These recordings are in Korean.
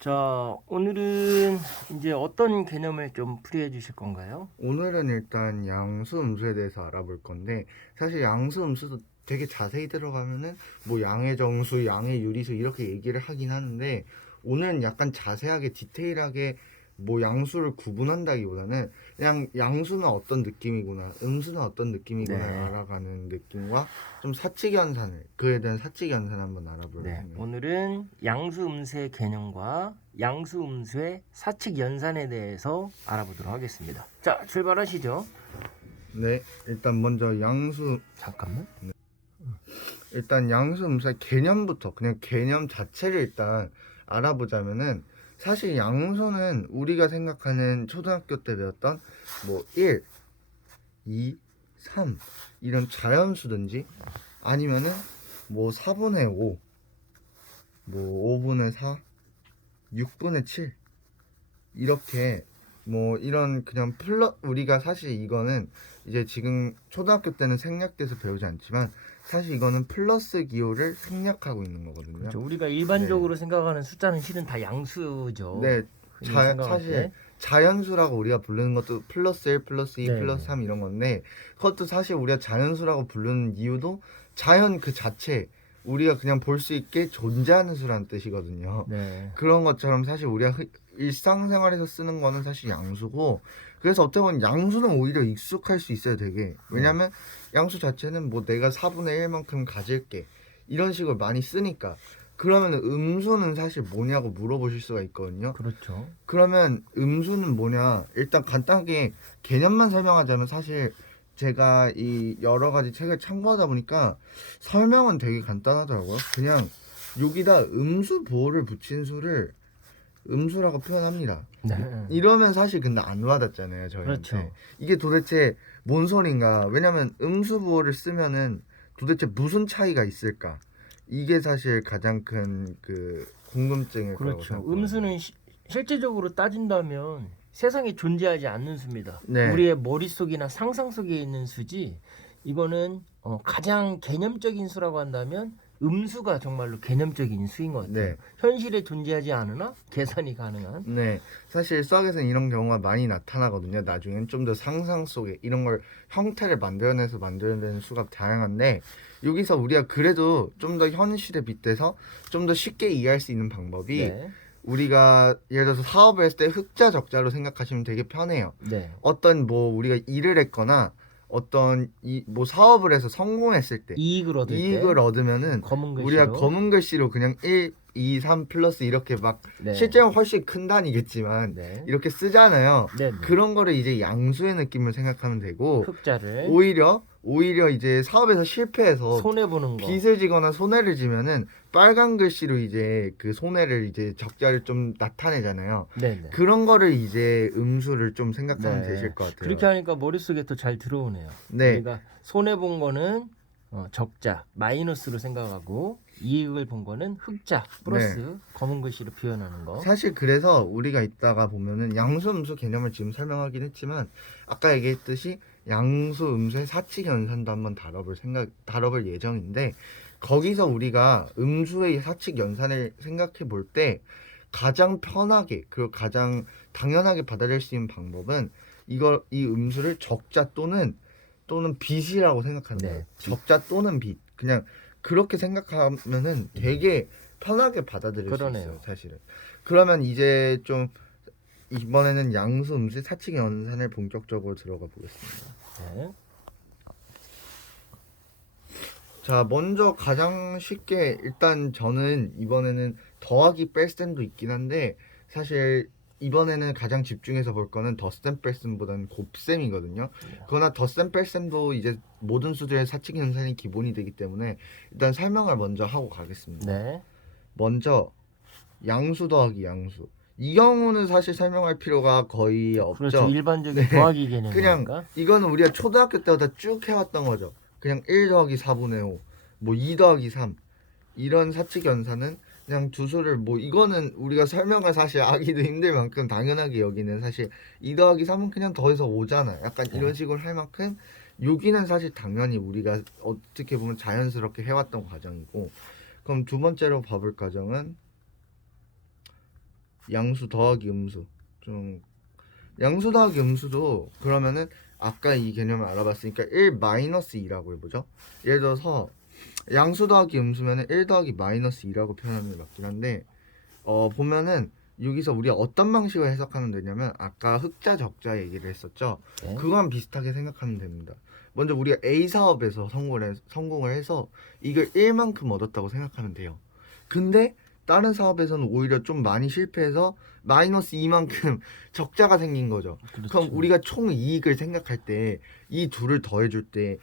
자, 오늘은 이제 어떤 개념을 좀 풀이해 주실 건가요? 오늘은 일단 양수 음수에 대해서 알아볼 건데, 사실 양수 음수도 되게 자세히 들어가면은 뭐 양의 정수, 양의 유리수 이렇게 얘기를 하긴 하는데, 오늘은 약간 자세하게 디테일하게 뭐 양수를 구분한다기보다는 그냥 양수는 어떤 느낌이구나, 음수는 어떤 느낌이구나 네. 알아가는 느낌과 좀 사칙 연산을, 그에 대한 사칙 연산 한번 알아볼 네. 생각. 오늘은 양수 음수의 개념과 양수 음수의 사칙 연산에 대해서 알아보도록 하겠습니다. 자, 출발하시죠. 네, 일단 먼저 잠깐만. 일단 양수 음수의 개념부터 그냥 개념 자체를 일단 알아보자면은, 사실 양수는 우리가 생각하는 초등학교 때 배웠던 뭐 1, 2, 3 이런 자연수든지, 아니면은 뭐 4분의 5, 뭐 5분의 4, 6분의 7 이렇게 뭐 이런 그냥 우리가 사실 이거는 이제 지금 초등학교 때는 생략돼서 배우지 않지만, 사실 이거는 플러스 기호를 생략하고 있는 거거든요. 그렇죠. 우리가 네. 일반적으로 생각하는 숫자는 실은 다 양수죠. 네, 흔히 생각할 사실 때. 자연수라고 우리가 부르는 것도 플러스 1, 플러스 2, 네, 플러스 네. 3 이런 건데, 그것도 사실 우리가 자연수라고 부르는 이유도 자연 그 자체, 우리가 그냥 볼 수 있게 존재하는 수라는 뜻이거든요. 네. 그런 것처럼 사실 우리가 일상생활에서 쓰는 거는 사실 양수고, 그래서 어떻게 보면 양수는 오히려 익숙할 수 있어요, 되게. 왜냐면 양수 자체는 뭐 내가 4분의 1만큼 가질게 이런 식으로 많이 쓰니까. 그러면 음수는 사실 뭐냐고 물어보실 수가 있거든요. 그렇죠. 그러면 음수는 뭐냐, 일단 간단하게 개념만 설명하자면, 사실 제가 이 여러 가지 책을 참고하다 보니까 설명은 되게 간단하더라고요. 그냥 여기다 음수 보호를 붙인 수를 음수라고 표현합니다. 네. 이러면 사실 근데 안 와닿잖아요, 저희한테. 그렇죠. 이게 도대체 뭔 소린가? 왜냐면 음수 보호를 쓰면은 도대체 무슨 차이가 있을까? 이게 사실 가장 큰 그 궁금증일 거라고 그렇죠. 생각하거든요. 음수는 실제적으로 따진다면 세상에 존재하지 않는 수입니다. 네, 우리의 머릿속이나 상상 속에 있는 수지. 이거는 가장 개념적인 수라고 한다면 음수가 정말로 개념적인 수인 것 같아요. 네, 현실에 존재하지 않으나 계산이 가능한. 네. 사실 수학에서는 이런 경우가 많이 나타나거든요. 나중엔 좀 더 상상 속에 이런 걸 형태를 만들어내는 수가 다양한데, 여기서 우리가 그래도 좀 더 현실에 빗대서 좀 더 쉽게 이해할 수 있는 방법이, 네. 우리가 예를 들어서 사업을 했을 때 흑자 적자로 생각하시면 되게 편해요. 네. 어떤 뭐 우리가 일을 했거나 어떤 뭐 사업을 해서 성공했을 때 이익을 얻을 때 이익을 얻으면은 검은 우리가 글씨로. 검은 글씨로 그냥 1, 2, 3 플러스 이렇게 막, 네. 실제는 훨씬 큰 단위겠지만 네. 이렇게 쓰잖아요. 네. 네. 그런 거를 이제 양수의 느낌을 생각하면 되고, 흑자를 오히려 이제 사업에서 실패해서 손해 보는 거. 빚을 지거나 손해를 지면은 빨간 글씨로 이제 그 손해를, 이제 적자를 좀 나타내잖아요. 네. 네. 그런 거를 이제 음수를 좀 생각하면 되실 네. 것 그렇게 같아요. 하니까 머릿속에 또 잘 들어오네요. 네, 우리가 손해 본 거는 적자, 마이너스로 생각하고 이익을 본 거는 흑자, 네. 플러스 검은 글씨로 표현하는 거. 사실 그래서 우리가 이따가 보면은 양수 음수 개념을 지금 설명하긴 했지만, 아까 얘기했듯이 양수 음수의 사칙 연산도 한번 다뤄볼 예정인데, 거기서 우리가 음수의 사칙 연산을 생각해 볼 때 가장 편하게, 그리고 가장 당연하게 받아들일 수 있는 방법은, 이 음수를 적자 또는 빚이라고 생각하는 거예요. 네. 적자 또는 빚. 그냥 그렇게 생각하면은 되게 편하게 받아들일 수 그러네요. 있어요, 사실은. 그러면 이제 좀 이번에는 양수 음수 사칙 연산을 본격적으로 들어가 보겠습니다. 네. 자, 먼저 가장 쉽게, 일단 저는 이번에는 더하기 뺄셈도 있긴 한데, 사실 이번에는 가장 집중해서 볼 거는 덧셈 뺄셈보다는 곱셈이거든요. 그러나 덧셈 뺄셈도 이제 모든 수들의 사칙 연산이 기본이 되기 때문에 일단 설명을 먼저 하고 가겠습니다. 네. 먼저 양수 더하기 양수. 이 경우는 사실 설명할 필요가 거의 그렇죠. 없죠. 일반적인 네. 더하기 그냥 개념이니까. 이거는 우리가 초등학교 때부터 쭉 해왔던 거죠. 그냥 1 더하기 4분의 5, 뭐 2 더하기 3 이런 사칙 연산은 그냥 두 수를, 뭐 이거는 우리가 설명을 사실 하기도 힘들 만큼 당연하게 여기는, 사실 2 더하기 3은 그냥 더해서 5잖아. 약간 이런 식으로 할 만큼 여기는 사실 당연히 우리가 어떻게 보면 자연스럽게 해왔던 과정이고. 그럼 두 번째로 봐볼 과정은 양수 더하기 음수. 좀 양수 더하기 음수도 그러면은 아까 이 개념을 알아봤으니까 1 마이너스 2라고 해보죠. 예를 들어서 양수 더하기 음수면은 1 더하기 마이너스 2라고 표현하는 게 맞긴 한데 보면은 여기서 우리가 어떤 방식으로 해석하면 되냐면 아까 흑자 적자 얘기를 했었죠. 네. 그거랑 비슷하게 생각하면 됩니다. 먼저 우리가 A 사업에서 성공을 해서 이걸 1만큼 얻었다고 생각하면 돼요. 근데 다른 사업에서는 오히려 좀 많이 실패해서 마이너스 2만큼 적자가 생긴 거죠. 그렇죠. 그럼 우리가 총 이익을 생각할 때 이 둘을 더해줄 때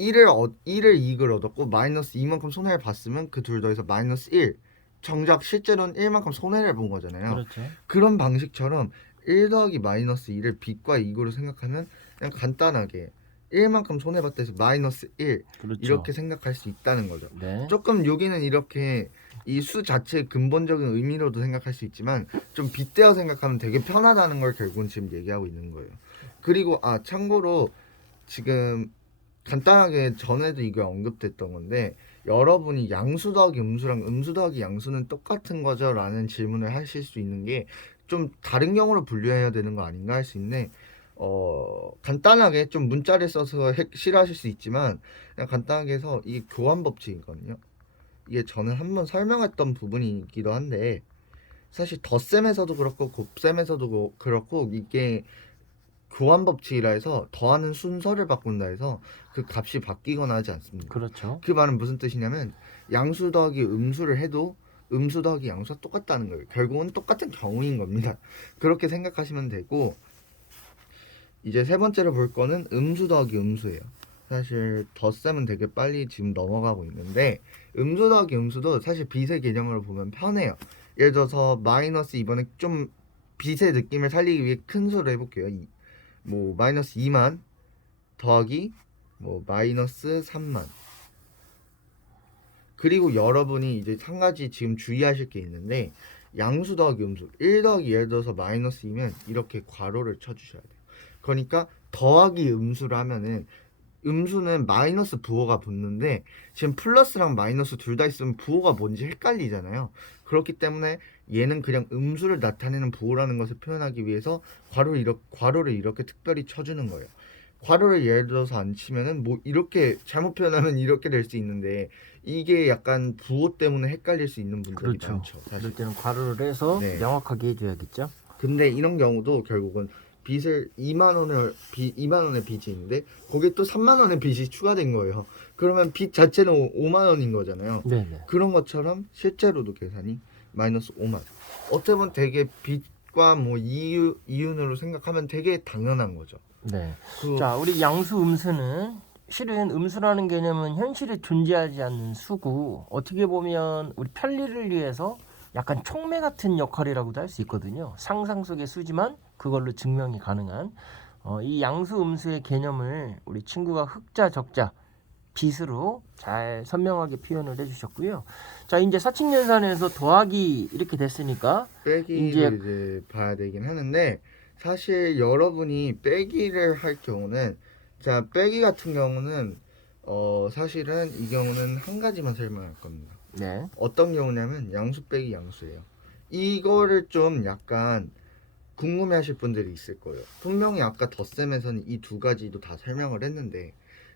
1을 이익을 얻었고 마이너스 2만큼 손해를 봤으면 그 둘 더해서 마이너스 1. 정작 실제로는 1만큼 손해를 본 거잖아요. 그렇죠. 그런 방식처럼 1 더하기 마이너스 2를 빚과 이익으로 생각하면 그냥 간단하게 1만큼 손해봤다 해서 마이너스 1 그렇죠. 이렇게 생각할 수 있다는 거죠. 네. 조금 여기는 이렇게 이 수 자체의 근본적인 의미로도 생각할 수 있지만 좀 빗대어 생각하면 되게 편하다는 걸 결국은 지금 얘기하고 있는 거예요. 그리고 참고로 지금 간단하게 전에도 이거 언급됐던 건데 여러분이 양수 더하기 음수랑 음수 더하기 양수는 똑같은 거죠? 라는 질문을 하실 수 있는 게 좀 다른 경우로 분류해야 되는 거 아닌가 할 수 있는데 간단하게 좀 문자를 써서 싫어하실 수 있지만 그냥 간단하게 해서 이게 교환 법칙이거든요. 이게 저는 한번 설명했던 부분이기도 한데 사실 덧셈에서도 그렇고 곱셈에서도 그렇고 이게 교환 법칙이라 해서 더하는 순서를 바꾼다 해서 그 값이 바뀌거나 하지 않습니다. 그렇죠. 그 말은 무슨 뜻이냐면 양수 더하기 음수를 해도 음수 더하기 양수가 똑같다는 거예요. 결국은 똑같은 경우인 겁니다. 그렇게 생각하시면 되고 이제 세 번째로 볼 거는 음수 더하기 음수예요. 사실 덧셈은 되게 빨리 지금 넘어가고 있는데 음수 더하기 음수도 사실 빚의 개념으로 보면 편해요. 예를 들어서 마이너스 이번에 좀 빚의 느낌을 살리기 위해 큰 수로 해볼게요. 뭐 마이너스 2만 더하기 뭐 마이너스 3만. 그리고 여러분이 이제 한 가지 지금 주의하실 게 있는데 양수 더하기 음수 1 더하기 예를 들어서 마이너스 2면 이렇게 괄호를 쳐주셔야 돼요. 그러니까 더하기 음수를 하면은 음수는 마이너스 부호가 붙는데 지금 플러스랑 마이너스 둘 다 있으면 부호가 뭔지 헷갈리잖아요. 그렇기 때문에 얘는 그냥 음수를 나타내는 부호라는 것을 표현하기 위해서 괄호를 이렇게 특별히 쳐주는 거예요. 괄호를 예를 들어서 안 치면은 뭐 이렇게 잘못 표현하면 이렇게 될 수 있는데 이게 약간 부호 때문에 헷갈릴 수 있는 분들이 그렇죠. 많죠. 사실. 그럴 때는 괄호를 해서 네. 명확하게 해줘야겠죠. 근데 이런 경우도 결국은 빚을 2만 원의 빚이 있는데 거기에 또 3만 원의 빚이 추가된 거예요. 그러면 빚 자체는 5만 원인 거잖아요. 네네. 그런 것처럼 실제로도 계산이 마이너스 5만. 어떻게 보면 되게 빚과 뭐 이윤으로 생각하면 되게 당연한 거죠. 네. 그 자, 우리 양수 음수는 실은 음수라는 개념은 현실에 존재하지 않는 수고 어떻게 보면 우리 편리를 위해서 약간 촉매 같은 역할이라고도 할 수 있거든요. 상상 속의 수지만 그걸로 증명이 가능한 이 양수 음수의 개념을 우리 친구가 흑자 적자 빚으로 잘 선명하게 표현을 해주셨고요. 자, 이제 사칙연산에서 더하기 이렇게 됐으니까 빼기를 이제 봐야 되긴 하는데 사실 여러분이 빼기를 할 경우는 자 빼기 같은 경우는 사실은 이 경우는 한 가지만 설명할 겁니다. 네. 어떤 경우냐면 양수 빼기 양수예요. 이거를 좀 약간 궁금해하실 분들이 있을 거예요. 분명히 아까 덧셈에서는 이 두 가지도 다 설명을 했는데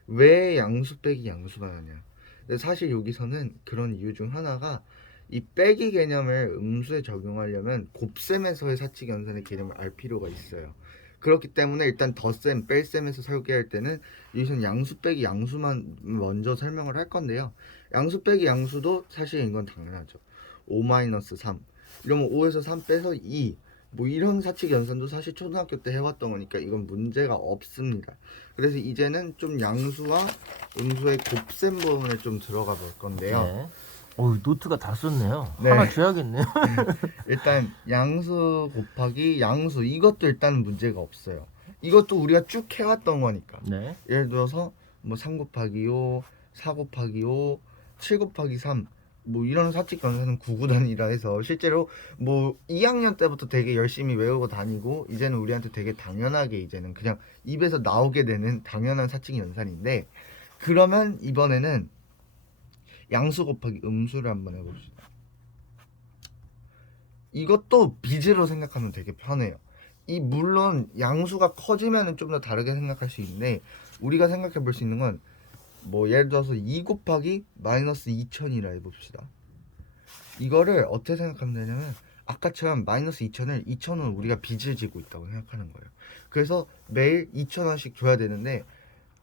왜 양수 빼기 양수가 나냐? 근데 사실 여기서는 그런 이유 중 하나가 이 빼기 개념을 음수에 적용하려면 곱셈에서의 사칙 연산의 개념을 알 필요가 있어요. 그렇기 때문에 일단 덧셈, 뺄셈에서 설계할 때는 여기서는 양수 빼기 양수만 먼저 설명을 할 건데요. 양수 빼기 양수도 사실 이건 당연하죠. 5-3 이러면 5에서 3 빼서 2 뭐 이런 사칙 연산도 사실 초등학교 때 해왔던 거니까 이건 문제가 없습니다. 그래서 이제는 좀 양수와 음수의 곱셈 부분을 좀 들어가 볼 건데요. 네. 노트가 다 썼네요. 네. 하나 줘야겠네요. 일단 양수 곱하기 양수 이것도 일단 문제가 없어요. 이것도 우리가 쭉 해왔던 거니까. 네. 예를 들어서 뭐 3 곱하기 5, 4 곱하기 5, 7 곱하기 3 뭐 이런 사칙 연산은 구구단이라 해서 실제로 뭐 2학년 때부터 되게 열심히 외우고 다니고 이제는 우리한테 되게 당연하게 이제는 그냥 입에서 나오게 되는 당연한 사칙 연산인데 그러면 이번에는 양수 곱하기 음수를 한번 해봅시다. 이것도 빚으로 생각하면 되게 편해요. 이 물론 양수가 커지면은 좀 더 다르게 생각할 수 있는데 우리가 생각해 볼 수 있는 건 뭐 예를 들어서 2 곱하기 마이너스 2000이라 해봅시다. 이거를 어떻게 생각하면 되냐면 아까처럼 마이너스 2000을 2000은 우리가 빚을 지고 있다고 생각하는 거예요. 그래서 매일 2000원씩 줘야 되는데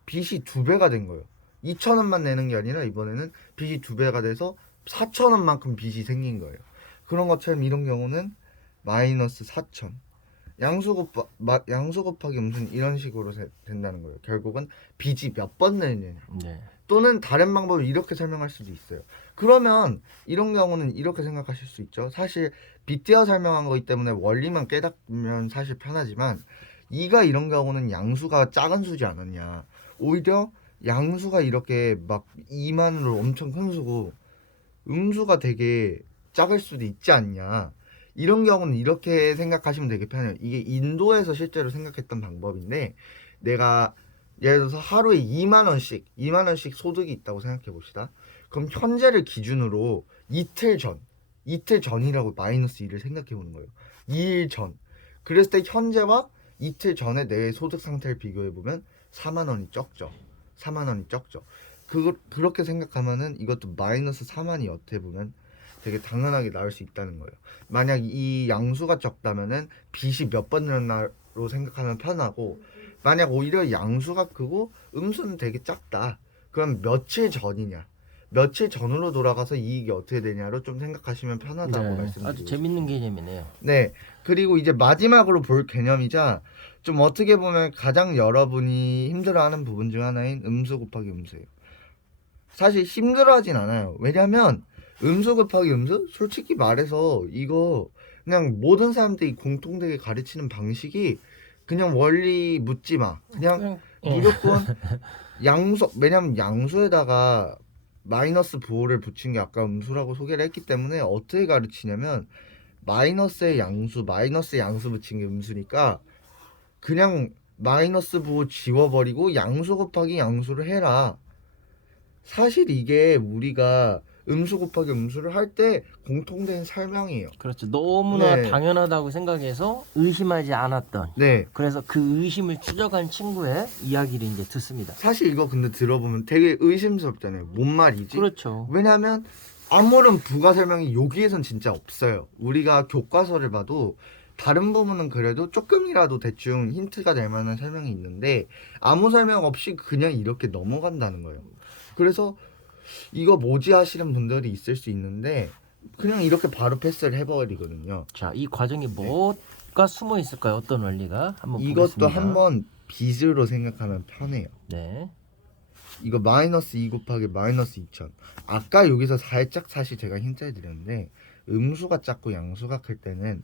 빚이 2배가 된 거예요. 2000원만 내는 게 아니라 이번에는 빚이 2배가 돼서 4000원만큼 빚이 생긴 거예요. 그런 것처럼 이런 경우는 마이너스 4000 양수 곱하기 음수는 이런 식으로 된다는 거예요. 결국은 빚이 몇 번 내느냐 네. 또는 다른 방법을 이렇게 설명할 수도 있어요. 그러면 이런 경우는 이렇게 생각하실 수 있죠. 사실 빗대어 설명한 거기 때문에 원리만 깨닫면 사실 편하지만 이가 이런 경우는 양수가 작은 수지 않았냐. 오히려 양수가 이렇게 막 2만으로 엄청 큰 수고 음수가 되게 작을 수도 있지 않냐. 이런 경우는 이렇게 생각하시면 되게 편해요. 이게 인도에서 실제로 생각했던 방법인데 내가 예를 들어서 하루에 2만 원씩 소득이 있다고 생각해 봅시다. 그럼 현재를 기준으로 이틀 전이라고 마이너스 2를 생각해 보는 거예요. 2일 전. 그랬을 때 현재와 이틀 전에 내 소득 상태를 비교해 보면 4만 원이 적죠. 4만 원이 적죠. 그렇게 생각하면은 이것도 마이너스 4만이 어떻게 보면 되게 당연하게 나올 수 있다는 거예요. 만약 이 양수가 적다면은 빚이 몇 번 늘어나로 생각하면 편하고 만약 오히려 양수가 크고 음수는 되게 작다. 그럼 며칠 전이냐? 며칠 전으로 돌아가서 이익이 어떻게 되냐로 좀 생각하시면 편하다고 네. 말씀드리고 아주 재밌는 개념이네요. 네. 그리고 이제 마지막으로 볼 개념이자 좀 어떻게 보면 가장 여러분이 힘들어하는 부분 중 하나인 음수 곱하기 음수예요. 사실 힘들어하진 않아요. 왜냐면 음수 곱하기 음수? 솔직히 말해서 이거 그냥 모든 사람들이 공통되게 가르치는 방식이 그냥 원리 묻지 마. 그냥 예. 무조건 양수, 왜냐면 양수에다가 마이너스 부호를 붙인 게 아까 음수라고 소개를 했기 때문에 어떻게 가르치냐면 마이너스의 양수, 마이너스 양수 붙인 게 음수니까 그냥 마이너스 부호 지워버리고 양수 곱하기 양수를 해라. 사실 이게 우리가 음수 곱하기 음수를 할 때 공통된 설명이에요. 그렇죠. 너무나 네. 당연하다고 생각해서 의심하지 않았던. 네. 그래서 그 의심을 추적한 친구의 이야기를 이제 듣습니다. 사실 이거 근데 들어보면 되게 의심스럽잖아요. 뭔 말이지? 그렇죠. 왜냐하면 아무런 부가 설명이 여기에선 진짜 없어요. 우리가 교과서를 봐도 다른 부분은 그래도 조금이라도 대충 힌트가 될 만한 설명이 있는데 아무 설명 없이 그냥 이렇게 넘어간다는 거예요. 그래서 이거 뭐지 하시는 분들이 있을 수 있는데 그냥 이렇게 바로 패스를 해버리거든요. 자, 이 과정에 뭐가 숨어 있을까요? 어떤 원리가? 한번 이것도 보겠습니다. 한번 빚으로 생각하면 편해요. 네. 이거 마이너스 2 곱하기 마이너스 2000. 아까 여기서 살짝 사실 제가 힌트를 드렸는데 음수가 작고 양수가 클 때는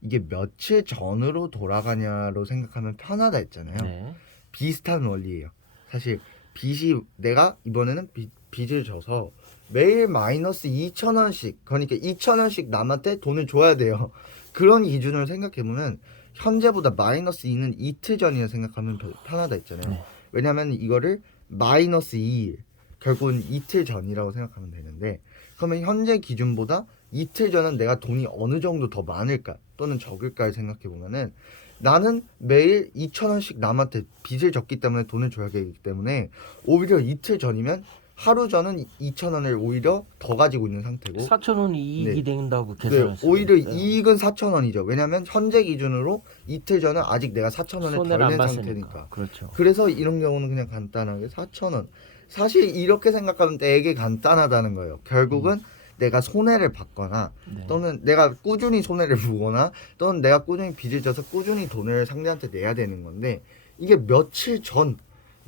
이게 며칠 전으로 돌아가냐로 생각하면 편하다 했잖아요. 네. 비슷한 원리예요. 사실 빚이 내가 이번에는 빚을 져서 매일 마이너스 2,000원씩 그러니까 2,000원씩 남한테 돈을 줘야 돼요. 그런 기준으로 생각해보면 현재보다 마이너스 2는 이틀 전이라 생각하면 편하다 했잖아요. 네. 왜냐면 이거를 마이너스 2일 결국은 이틀 전이라고 생각하면 되는데 그러면 현재 기준보다 이틀 전은 내가 돈이 어느 정도 더 많을까 또는 적을까를 생각해보면은 나는 매일 2,000원씩 남한테 빚을 졌기 때문에 돈을 줘야 되기 때문에 오히려 이틀 전이면 하루 전은 2,000원을 오히려 더 가지고 있는 상태고 4,000원 이익이 네. 된다고 네, 계산할 수 오히려 있어요. 이익은 4,000원이죠. 왜냐면 현재 기준으로 이틀 전은 아직 내가 4,000원을 손해를 덜 안 낸 봤으니까. 상태니까. 그렇죠. 그래서 이런 경우는 그냥 간단하게 4,000원. 사실 이렇게 생각하면 되게 간단하다는 거예요. 결국은 내가 손해를 봤거나 네. 또는 내가 꾸준히 손해를 보거나 또는 내가 꾸준히 빚을 져서 꾸준히 돈을 상대한테 내야 되는 건데 이게 며칠 전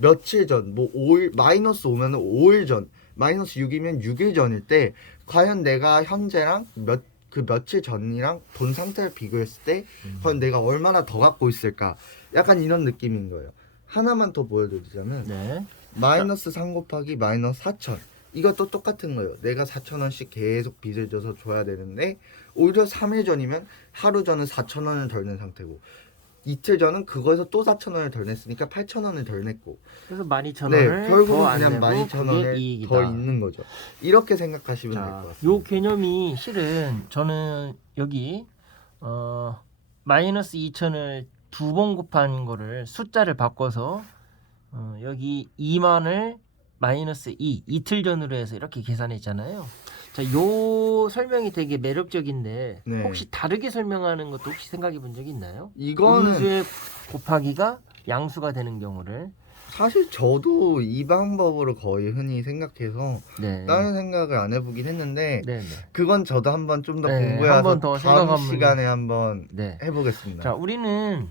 뭐 5일 마이너스 5면 5일 전 마이너스 6이면 6일 전일 때 과연 내가 현재랑 며칠 전이랑 돈 상태를 비교했을 때 과연 내가 얼마나 더 갖고 있을까 약간 이런 느낌인 거예요. 하나만 더 보여드리자면 네. 마이너스 3 곱하기 마이너스 4,000 이것도 똑같은 거예요. 내가 4,000원씩 계속 빚을 져서 줘야 되는데 오히려 3일 전이면 하루 전은 4,000원을 덜 낸 상태고 이틀 전은 그거에서 또 4,000원을 덜 냈으니까 8,000원을 덜 냈고 그래서 12,000원을 네, 결국은 더 안 그냥 내고 12,000원을 그게 이익이다. 더 있는 거죠. 이렇게 생각하시면 될 것 자, 같습니다. 요 개념이 실은 저는 여기 마이너스 2천을 두 번 곱한 거를 숫자를 바꿔서 여기 2만을 마이너스 2 이틀 전으로 해서 이렇게 계산했잖아요. 자, 요 설명이 되게 매력적인데 네. 혹시 다르게 설명하는 것도 혹시 생각해 본 적이 있나요? 이거는 음수의 곱하기가 양수가 되는 경우를. 사실 저도 이 방법으로 거의 흔히 생각해서 네. 다른 생각을 안 해보긴 했는데 네, 네. 그건 저도 한번 좀 더 네, 공부해서 한번 더 다음 생각하면- 시간에 한번 네. 해보겠습니다. 자, 우리는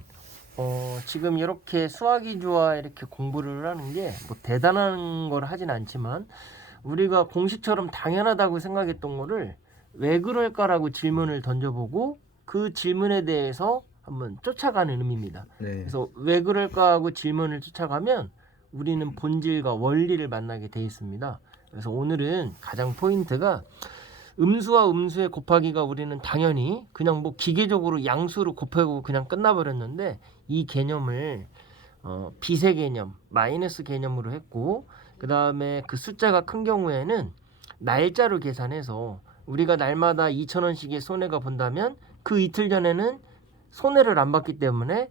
지금 이렇게 수학이 좋아 이렇게 공부를 하는 게 뭐 대단한 걸 하진 않지만 우리가 공식처럼 당연하다고 생각했던 거를 왜 그럴까라고 질문을 던져보고 그 질문에 대해서 한번 쫓아가는 의미입니다. 네. 그래서 왜 그럴까 하고 질문을 쫓아가면 우리는 본질과 원리를 만나게 돼 있습니다. 그래서 오늘은 가장 포인트가 음수와 음수의 곱하기가 우리는 당연히 그냥 뭐 기계적으로 양수로 곱하고 그냥 끝나버렸는데 이 개념을 비세 개념, 마이너스 개념으로 했고 그 다음에 그 숫자가 큰 경우에는 날짜로 계산해서 우리가 날마다 2,000원씩의 손해가 본다면 그 이틀 전에는 손해를 안 봤기 때문에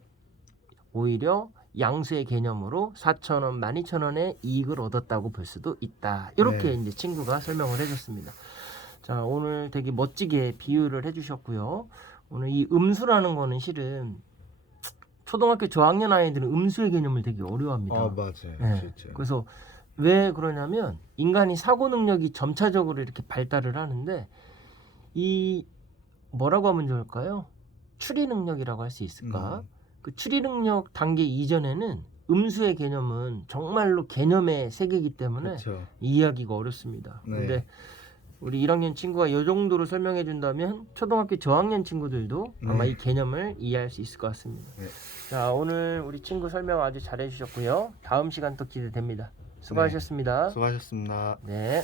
오히려 양수의 개념으로 4,000원, 12,000원의 이익을 얻었다고 볼 수도 있다. 이렇게 네. 이제 친구가 설명을 해줬습니다. 자, 오늘 되게 멋지게 비유를 해주셨고요. 오늘 이 음수라는 거는 실은 초등학교 저학년 아이들은 음수의 개념을 되게 어려워합니다. 맞아요. 네. 실제. 그래서 왜 그러냐면 인간이 사고 능력이 점차적으로 이렇게 발달을 하는데 이 뭐라고 하면 좋을까요? 추리 능력이라고 할 수 있을까? 그 추리 능력 단계 이전에는 음수의 개념은 정말로 개념의 세계이기 때문에 그렇죠. 이해하기가 어렵습니다. 네. 근데 우리 1학년 친구가 이 정도로 설명해 준다면 초등학교 저학년 친구들도 아마 네. 이 개념을 이해할 수 있을 것 같습니다. 네. 자, 오늘 우리 친구 설명 아주 잘해 주셨고요. 다음 시간 또 기대됩니다. 수고하셨습니다. 수고하셨습니다. 네.